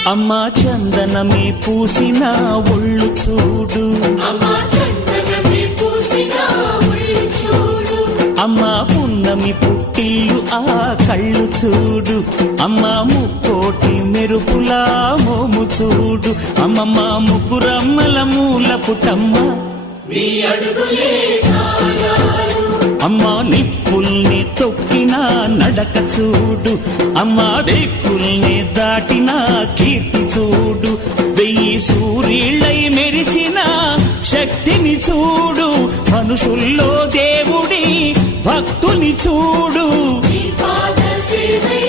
అమ్మా చందనమే పూసిన ఒళ్ళు చూడు, అమ్మా పున్నమి పుట్టిల్లు ఆ కళ్ళు చూడు, అమ్మా ముక్కోటి మెరుపులా మోము చూడు, అమ్మమ్మ ముగ్గురమ్మల మూల పుటమ్మ అమ్మా నిప్పుల్ని తొక్కిన నడక చూడు, అమ్మా దిక్కుల్ని దాటిన కీర్తి చూడు, 1000 సూర్యుళ్ళై మెరిసిన శక్తిని చూడు, మనుషుల్లో దేవుడి భక్తుని చూడు.